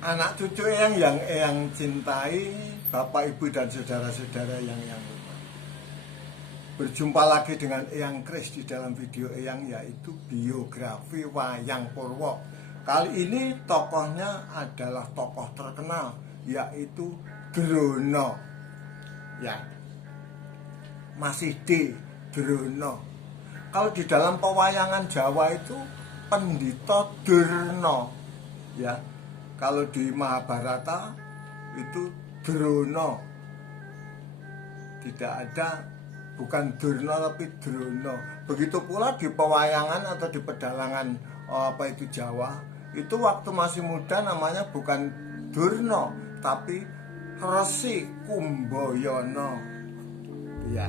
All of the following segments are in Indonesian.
anak cucu yang cintai, Bapak Ibu dan saudara-saudara yang berjumpa lagi dengan Eyang Kris di dalam video Eyang, yaitu biografi Wayang Purwo. Kali ini tokohnya adalah tokoh terkenal, yaitu Drono. Ya, masih D, Drono. Kalau di dalam pewayangan Jawa itu Pendhita Durna. Ya, kalau di Mahabharata itu Drono. Tidak ada, bukan Durna tapi Drono. Begitu pula di pewayangan atau di pedalangan Jawa, itu waktu masih muda namanya bukan Durna tapi Resi Kumbayana. Ya.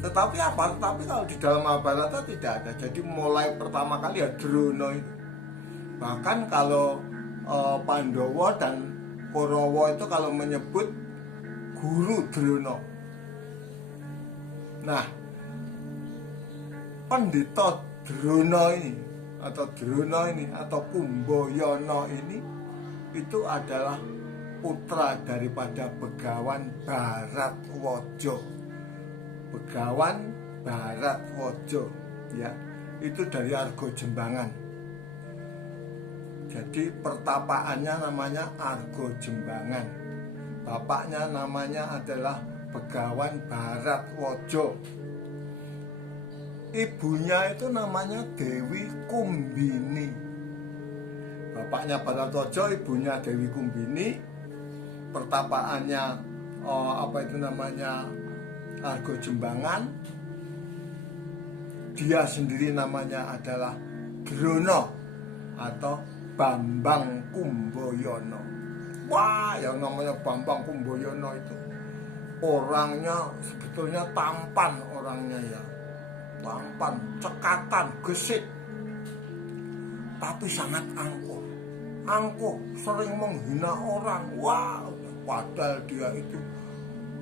Tetapi kalau di dalam Mahabharata tidak ada. Jadi mulai pertama kali ya Drono itu. Bahkan kalau Pandhawa dan Korawa itu kalau menyebut guru Drono. Nah, Pendhita Drono ini atau Kumbayana ini itu adalah putra daripada Begawan Bharatwaja. Begawan Bharatwaja, ya, itu dari Argojembangan. Jadi pertapaannya namanya Argojembangan. Bapaknya namanya adalah Begawan Bharatwaja. Ibunya itu namanya Dewi Kumbini. Bapaknya Bharatwaja, ibunya Dewi Kumbini. Pertapaannya Argojembangan. Dia sendiri namanya adalah Drono atau Bambang Kumbayana. Wah, yang namanya Bambang Kumbayana itu orangnya sebetulnya tampan, orangnya ya. Tampan, cekatan, gesit. Tapi sangat angkuh. Angkuh, sering menghina orang. Wah, padahal dia itu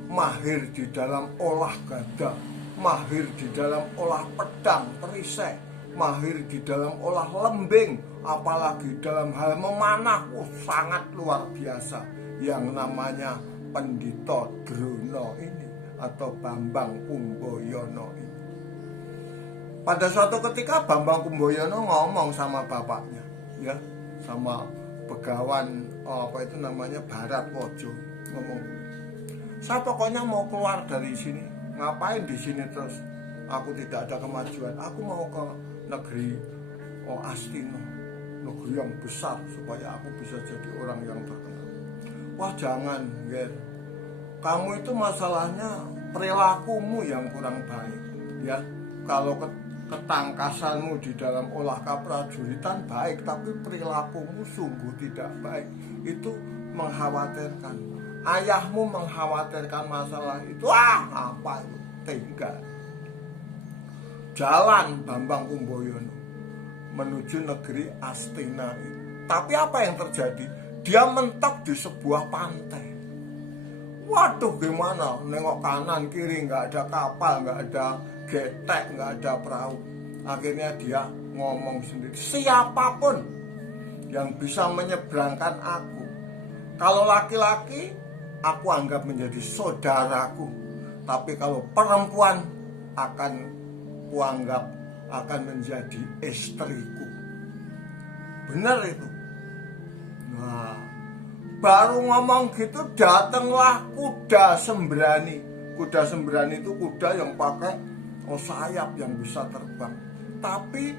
mahir di dalam olah gada, mahir di dalam olah pedang, perisai, mahir di dalam olah lembing, apalagi dalam hal memanah. Sangat luar biasa yang namanya Pendhita Drono ini atau Bambang Kumbayana ini. Pada suatu ketika Bambang Kumbayana ngomong sama bapaknya, ya, sama Begawan Bharatwaja, ngomong, saya pokoknya mau keluar dari sini. Ngapain di sini terus? Aku tidak ada kemajuan. Aku mau ke negeri Astina, negeri yang besar, supaya aku bisa jadi orang yang terkenal. Wah, jangan, Ger. Kamu itu masalahnya perilakumu yang kurang baik. Ya, kalau ketangkasanmu di dalam olah keprajuritan baik, tapi perilakumu sungguh tidak baik. Itu mengkhawatirkan. Ayahmu mengkhawatirkan masalah itu. Apa itu? Tega. Jalan Bambang Kumbayana menuju negeri Astina itu. Tapi apa yang terjadi? Dia mentok di sebuah pantai. Waduh, gimana? Nengok kanan kiri nggak ada kapal, nggak ada getek, nggak ada perahu. Akhirnya dia ngomong sendiri, siapapun yang bisa menyeberangkan aku, kalau laki-laki aku anggap menjadi saudaraku, tapi kalau perempuan akan kuanggap akan menjadi istriku. Benar itu. Nah, baru ngomong gitu datanglah kuda sembrani. Kuda sembrani itu kuda yang pakai sayap yang bisa terbang. Tapi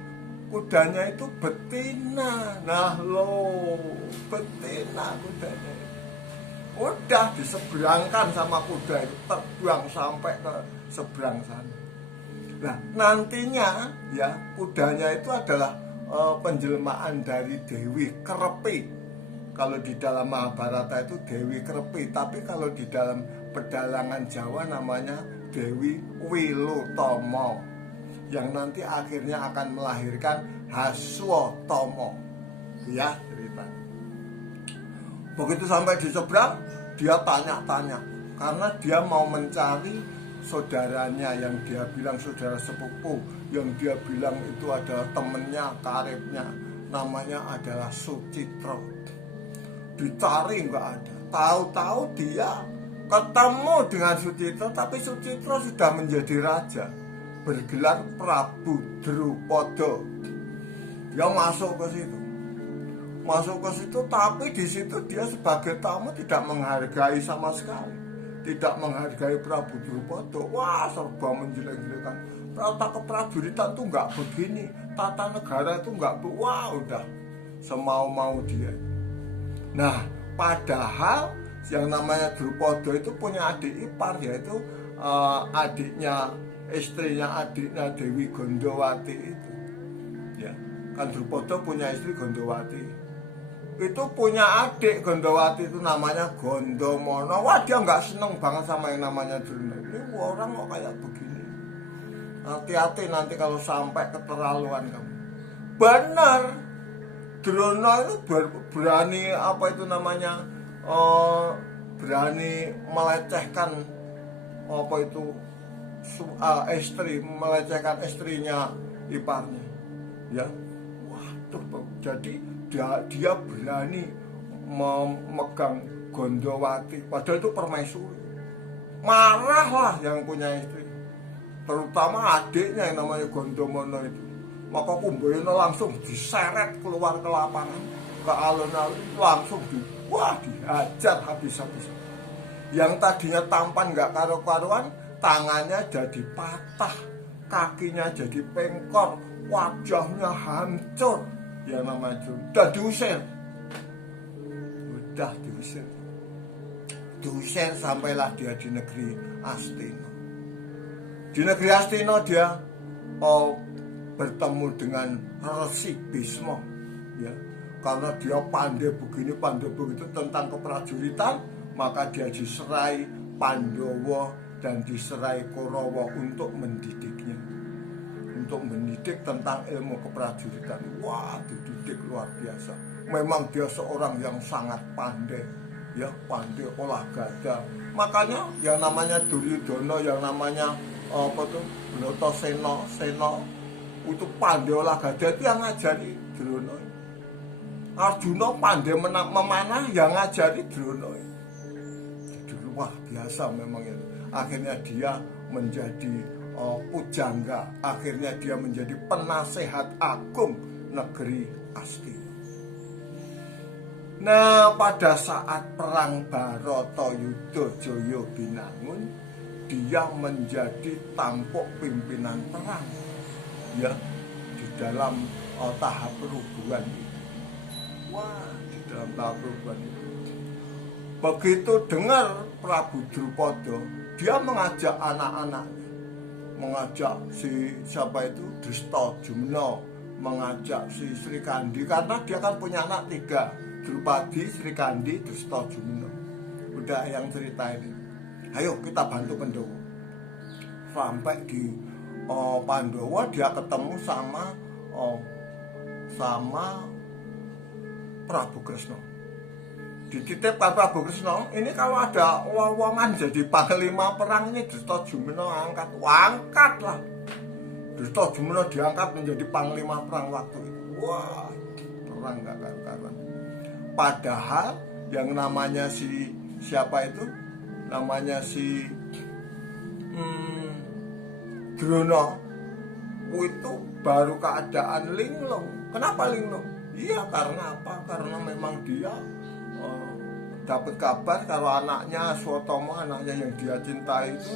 kudanya itu betina. Nah betina kudanya. Udah diseberangkan sama kuda itu, terbang sampai ke seberang sana. Nah, nantinya ya kudanya itu adalah penjelmaan dari Dewi Krepi. Kalau di dalam Mahabharata itu Dewi Krepi, tapi kalau di dalam pedalangan Jawa namanya Dewi Wilutama, yang nanti akhirnya akan melahirkan Haswatama. Ya, cerita. Begitu sampai di seberang, dia tanya-tanya karena dia mau mencari saudaranya yang dia bilang saudara sepupu, yang dia bilang itu adalah temennya, karibnya, namanya adalah Sucitra. dicari nggak ada. Tahu-tahu dia ketemu dengan Sucitra, tapi Sucitra sudah menjadi raja, bergelar Prabu Drupada. Dia masuk ke situ, tapi di situ dia sebagai tamu tidak menghargai sama sekali, tidak menghargai Prabu Drupada. Wah, serba menjelek-jelekan. Tata keprajuritan tuh nggak begini, tata negara itu nggak, wah udah semau-mau dia. Nah, padahal yang namanya Drupada itu punya adik ipar, yaitu istrinya Dewi Gondowati itu. Ya, kan Drupada punya istri Gondowati. Itu punya adik Gondowati itu namanya Gondomono. Wah, dia nggak seneng banget sama yang namanya Drona. Ini orang kok kayak begini. Hati-hati nanti kalau sampai keterlaluan kamu. Benar. Drona itu berani berani melecehkan melecehkan istrinya iparnya, ya. Waduh, jadi dia berani memegang Gondowati, padahal itu permaisuri. Marahlah yang punya istri, terutama adiknya yang namanya Gondomono itu. Maka Kumbayana langsung diseret keluar ke lapangan, ke alun-alun, langsung dihajar habis-habisan. Yang tadinya tampan nggak karu-karuan, tangannya jadi patah, kakinya jadi pengkor, wajahnya hancur. Yang namanya udah diusir sampailah dia di negeri Astina. Di negeri Astina dia bertemu dengan Resi Bisma, ya. Karena dia pandai begini, pandai begitu tentang keprajuritan, maka dia diserai Pandawa dan diserai Korawa untuk mendidiknya, untuk mendidik tentang ilmu keprajuritan. Wah, dididik luar biasa. Memang dia seorang yang sangat pandai, ya, pandai olah gada. Makanya yang namanya Duryudana, yang namanya Bratasena itu pandai olah gada, itu yang ngajari Drona. Arjuna pandai memanah, yang ngajari Drona. Jadi luar biasa memang itu. Akhirnya dia menjadi pujangga, akhirnya dia menjadi penasehat agung negeri Astina. Nah, pada saat perang Bharatayuda Jaya binangun, dia menjadi tampuk pimpinan perang, ya, di dalam tahap perubuhan itu. Wah, di dalam tahap perubuhan itu. Begitu dengar Prabu Drupada, dia mengajak anak-anaknya, mengajak si siapa itu Dristajumna, mengajak si Srikandi, karena dia kan punya anak 3, Drupadi, Srikandi, Dristajumna. Udah yang cerita ini. Ayo kita bantu Pandhawa. Sampai di Pandawa dia ketemu sama Prabu Kresna. Dititipkan Prabu Kresna, ini kalau ada lowongan jadi panglima perang ini Dristajumna angkatlah. Dristajumna diangkat menjadi panglima perang waktu itu. Wah, perang gak karuan. Padahal yang namanya siapa itu? Namanya si Drona itu baru keadaan linglung. Kenapa linglung? Iya, karena apa? Karena memang dia dapat kabar kalau anaknya Swatama, anaknya yang dia cintai itu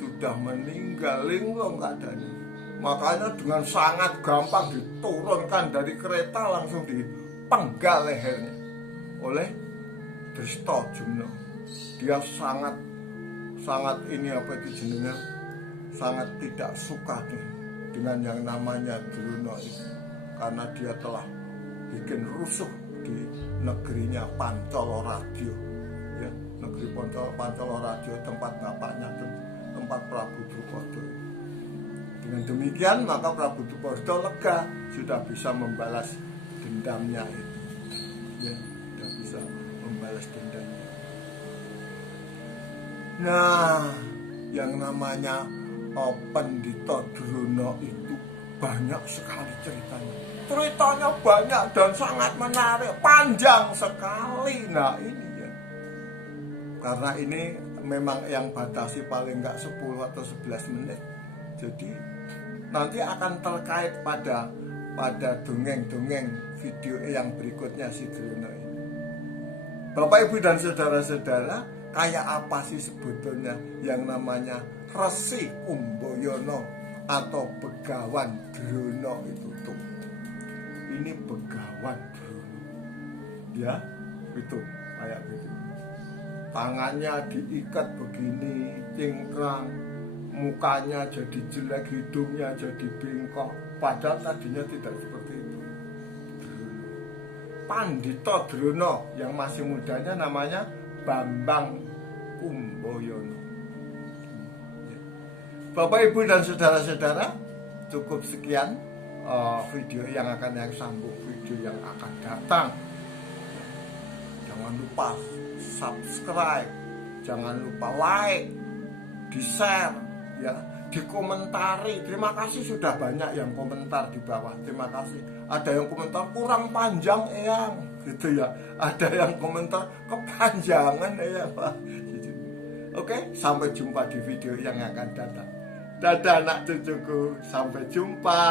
sudah meninggal, linglung keadaannya. Makanya dengan sangat gampang diturunkan dari kereta, langsung dipenggal lehernya oleh Dristajumna. Dia sangat sangat tidak suka dengan yang namanya Drona itu, karena dia telah bikin rusuh di negerinya Pancalaradya, ya, negeri Pancalaradya, tempat bapaknya, tempat Prabu Drupada. Dengan demikian maka Prabu Drupada lega, sudah bisa membalas dendamnya itu, ya, sudah bisa membalas dendamnya. Nah, yang namanya Pandhita Drona itu banyak sekali ceritanya. Ceritanya banyak dan sangat menarik, panjang sekali. Nah ini ya, karena ini memang yang batasi paling nggak 10 atau 11 menit. Jadi nanti akan terkait pada dongeng-dongeng video yang berikutnya si Drono ini. Bapak Ibu dan saudara-saudara, kayak apa sih sebetulnya yang namanya Resi Kumbayono atau Begawan Drono itu tuh? Ini Begawan Drono, ya itu kayak gitu. Tangannya diikat begini, cingkrang, mukanya jadi jelek, hidungnya jadi bengkok, padahal tadinya tidak seperti itu. Pandhita Drono yang masih mudanya namanya Bambang Kumbayono. Bapak Ibu dan saudara-saudara, cukup sekian video yang akan saya sambung video yang akan datang. Jangan lupa subscribe, jangan lupa like, di share, ya, dikomentari. Terima kasih sudah banyak yang komentar di bawah. Terima kasih. Ada yang komentar kurang panjang Eyang, gitu ya. Ada yang komentar kepanjangan Eyang, gitu. Oke, sampai jumpa di video yang akan datang. Dadah anak cucuku, sampai jumpa.